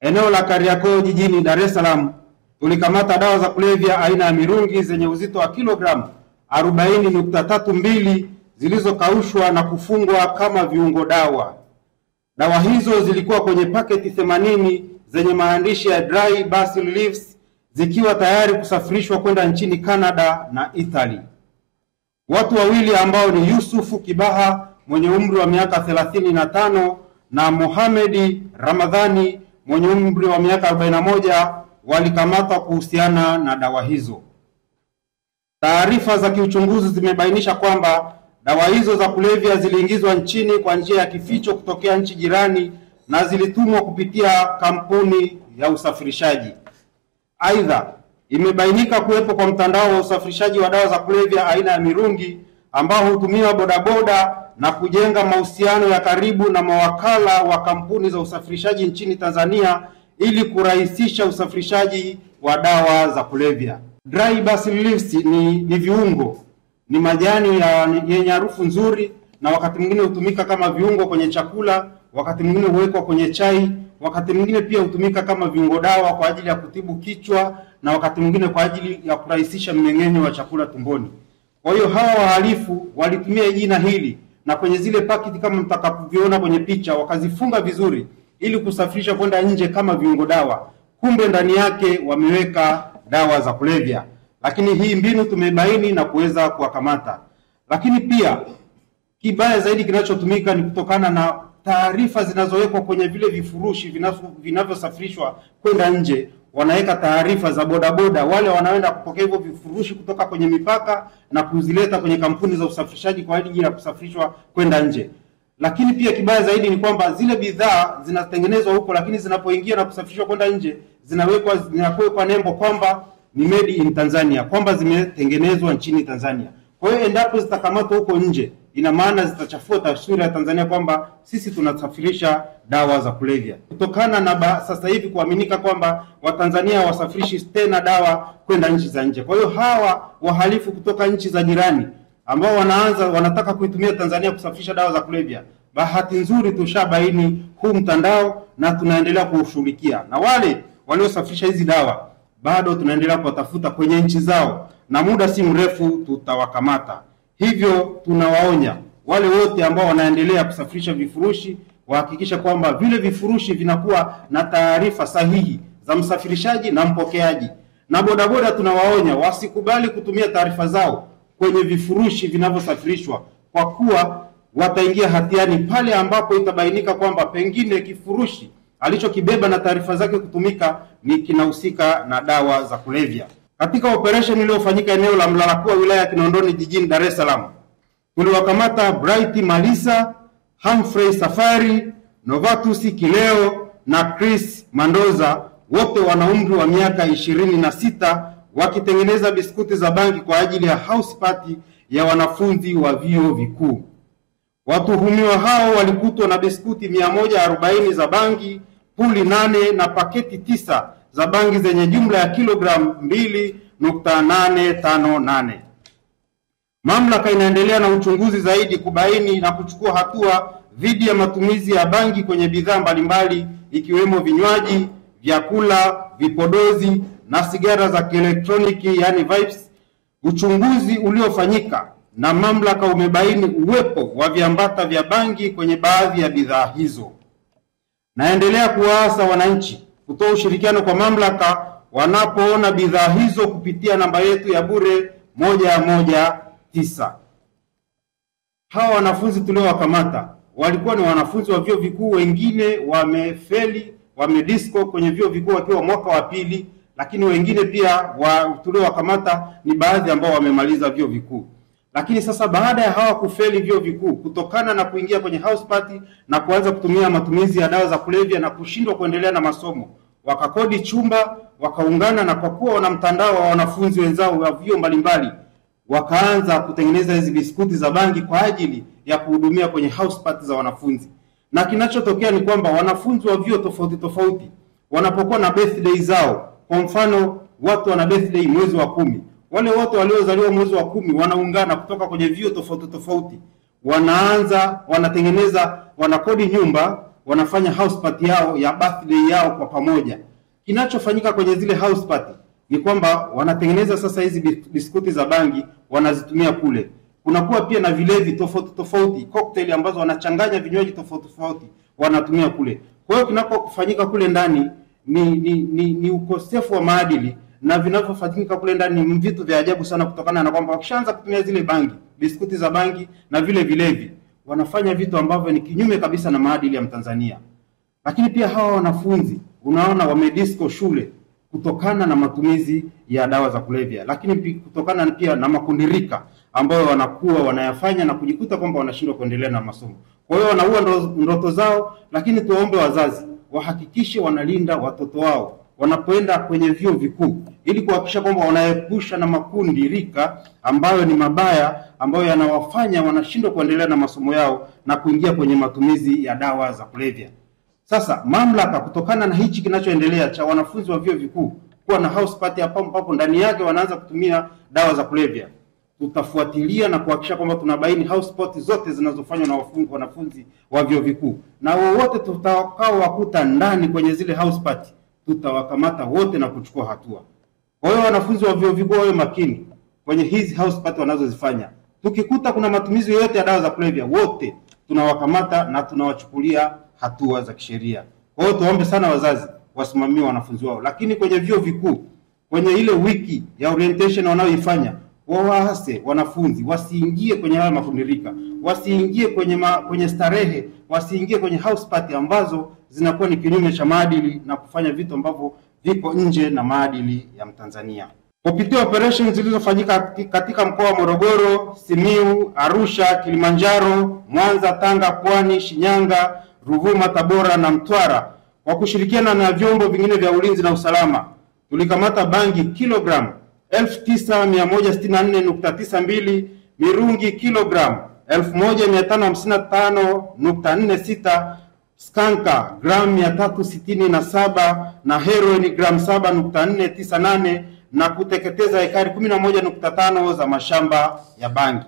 Eneo la Kariakoo jijini Dar es Salaam tulikamata dawa za kulevya aina ya mirungi zenye uzito wa kilogramu 40.32 zilizokaushwa na kufungwa kama viungo dawa. Dawa hizo zilikuwa kwenye paketi 80 zenye maandishi ya dry basil leaves zikiwa tayari kusafirishwa kwenda nchini Canada na Italy. Watu wawili ambao ni Yusufu Kibaha mwenye umri wa miaka 35 na Mohamed Ramadhani mwenye umri wa miaka 41 walikamatwa kuhusiana na dawa hizo. Taarifa za kiuchunguzi zimebainisha kwamba dawa hizo za kulevya ziliingizwa nchini kwa njia ya kificho kutokea nchi jirani na zilitumwa kupitia kampuni ya usafirishaji. Aidha, imebainika kuwepo kwa mtandao wa usafirishaji wa dawa za kulevya aina ya mirungi ambao hutumia bodaboda na kujenga mahusiano ya karibu na mawakala wa kampuni za usafirishaji nchini Tanzania ili kurahisisha usafirishaji wa dawa za kulevya. Dry basil leaves ni viungo, ni majani yenye harufu nzuri na wakati mwingine hutumika kama viungo kwenye chakula, wakati mwingine huwekwa kwenye chai, wakati mwingine pia hutumika kama viungo dawa kwa ajili ya kutibu kichwa na wakati mwingine kwa ajili ya kurahisisha mmeng'enyo wa chakula tumboni. Kwa hiyo hawa wahalifu walitumia jina hili na kwenye zile pakiti kama mtakapoviona kwenye picha wakazifunga vizuri ili kusafirisha kwenda nje kama viungo dawa. Kumbe ndani yake wameweka dawa za kulevya. Lakini hii mbinu tumebaini na kuweza kuwakamata. Lakini pia kibaya zaidi kinachotumika ni kutokana na taarifa zinazowekwa kwenye vile vifurushi vinavyosafirishwa kwenda nje. Wanaweka taarifa za bodaboda, wale wanaenda kupokea hivyo vifurushi kutoka kwenye mipaka na kuzileta kwenye kampuni za usafirishaji kwa ajili ya kusafirishwa kwenda nje. Lakini pia kibaya zaidi ni kwamba zile bidhaa zinatengenezwa huko, lakini zinapoingia na kusafirishwa kwenda nje zinakuwa nembo kwamba ni made in Tanzania, kwamba zimetengenezwa nchini Tanzania. Kwa hiyo endapo zitakamatwa huko nje, ina maana zitachafua taswira ya Tanzania kwamba sisi tunasafirisha dawa za kulevya. Kutokana na sasa hivi kuaminika kwamba Watanzania wasafirishi tena dawa kwenda nchi za nje. Kwa hiyo hawa wahalifu kutoka nchi za jirani ambao wanataka kuitumia Tanzania kusafirisha dawa za kulevya, bahati nzuri tushabaini huu mtandao na tunaendelea kuushughulikia. Na wale waliosafirisha hizi dawa bado tunaendelea kuwatafuta kwenye nchi zao na muda si mrefu tutawakamata. Hivyo tunawaonya wale wote ambao wanaendelea kusafirisha vifurushi wahakikisha kwamba vile vifurushi vinakuwa na taarifa sahihi za msafirishaji na mpokeaji. Na bodaboda tunawaonya wasikubali kutumia taarifa zao kwenye vifurushi vinavyosafirishwa, kwa kuwa wataingia hatiani pale ambapo itabainika kwamba pengine kifurushi alichokibeba na taarifa zake kutumika ni kinahusika na dawa za kulevya. Katika operation iliyofanyika eneo la Mlalakuwa wilaya ya Kinondoni jijini Dar es Salaam, tuliwakamata Bright Malisa, Humphrey Safari, Novatus Kileo na Chris Mandoza, wote wana umri wa miaka 26, wakitengeneza biskuti za bangi kwa ajili ya house party ya wanafunzi wa vyuo vikuu. Watuhumiwa hao walikutwa na biskuti 140 za bangi, puli 8 na paketi 9 za bangi zenye jumla ya kilogramu 2.858. Mamlaka inaendelea na uchunguzi zaidi kubaini na kuchukua hatua dhidi ya matumizi ya bangi kwenye bidhaa mbalimbali ikiwemo vinywaji, vyakula, vipodozi na sigara za kielektroniki yani vapes. Uchunguzi uliofanyika na mamlaka umebaini uwepo wa viambata vya bangi kwenye baadhi ya bidhaa hizo. Naendelea kuwaasa wananchi kutoa ushirikiano kwa mamlaka wanapoona bidhaa hizo kupitia namba yetu ya bure 119. Hawa wanafunzi tuliowakamata walikuwa ni wanafunzi wa vyuo vikuu, wengine wamefeli, wamedisco kwenye vyuo vikuu wakiwa mwaka wa pili, lakini wengine pia tuliowakamata ni baadhi ambao wamemaliza vyuo vikuu. Lakini sasa baada ya hawa kufeli vyuo vikuu kutokana na kuingia kwenye house party na kuanza kutumia matumizi ya dawa za kulevya na kushindwa kuendelea na masomo, wakakodi chumba, wakaungana na kwa kuwa wana mtandao wa wanafunzi wenzao wa vyuo mbalimbali, wakaanza kutengeneza hizi biskuti za bangi kwa ajili ya kuhudumia kwenye house party za wanafunzi. Na kinachotokea ni kwamba wanafunzi wa vyuo tofauti tofauti wanapokuwa na birthday zao, kwa mfano watu wana birthday mwezi wa 10, wale wote waliozaliwa mwezi wa 10 wanaungana kutoka kwenye vyuo tofauti tofauti, wanatengeneza, wanakodi nyumba, wanafanya house party yao ya birthday yao kwa pamoja. Kinachofanyika kwenye zile house party ni kwamba wanatengeneza sasa hizi biskuti za bangi, wanazitumia kule. Kunakuwa pia na vilevi tofauti tofauti, cocktail ambazo wanachanganya vinywaji tofauti tofauti, wanatumia kule. Kwa hiyo kinapofanyika kule ndani ni ukosefu wa maadili, na vinavyofanyika kule ndani ni vitu vya ajabu sana, kutokana na kwamba wakishaanza kutumia zile bangi, biskuti za bangi na vile vilevi, wanafanya vitu ambavyo ni kinyume kabisa na maadili ya Mtanzania. Lakini pia hawa wanafunzi unaona wamedisco shule kutokana na matumizi ya dawa za kulevya, lakini kutokana pia na makundirika ambayo wanakuwa wanayafanya na kujikuta kwamba wanashindwa kuendelea na masomo. Kwa hiyo wanaua ndoto zao. Lakini tuwaombe wazazi wahakikishe wanalinda watoto wao wanapoenda kwenye vyuo vikuu, ili kuhakikisha kwamba wanaepusha na makundi rika ambayo ni mabaya, ambayo yanawafanya wanashindwa kuendelea na masomo yao na kuingia kwenye matumizi ya dawa za kulevya. Sasa mamlaka, kutokana na hichi kinachoendelea cha wanafunzi wa vyuo vikuu kuwa na house party hapo ndani yake wanaanza kutumia dawa za kulevya, tutafuatilia na kuhakikisha kwamba tunabaini house party zote zinazofanywa na wanafunzi wa vyuo vikuu, na wote tutakao wakuta ndani kwenye zile house party tutawakamata wote na kuchukua hatua. Kwa hiyo wanafunzi wa vyuo vikuu wawe makini kwenye hizi house party wanazozifanya. Tukikuta kuna matumizi yote ya dawa za kulevya, wote tunawakamata na tunawachukulia hatua za kisheria. Kwa hiyo tuombe sana wazazi wasimamie wanafunzi wao. Lakini kwenye vyuo vikuu, kwenye ile wiki ya orientation wanaoifanya, wawaase wanafunzi wasiingie kwenye haya makundirika, wasiingie kwenye starehe, wasiingie kwenye house party ambazo zinakuwa ni kinyume cha maadili na kufanya vitu ambavyo viko nje na maadili ya Mtanzania. Kupitia operations zilizofanyika katika mkoa wa Morogoro, Simiu, Arusha, Kilimanjaro, Mwanza, Tanga, Pwani, Shinyanga, Ruvuma, Tabora na Mtwara, kwa kushirikiana na vyombo vingine vya ulinzi na usalama, tulikamata bangi kilogramu 9164.92, mirungi kilogramu 1555.46, skanka gramu 367 na heroin gramu 7.498, na kuteketeza ekari 11.5 za mashamba ya bangi.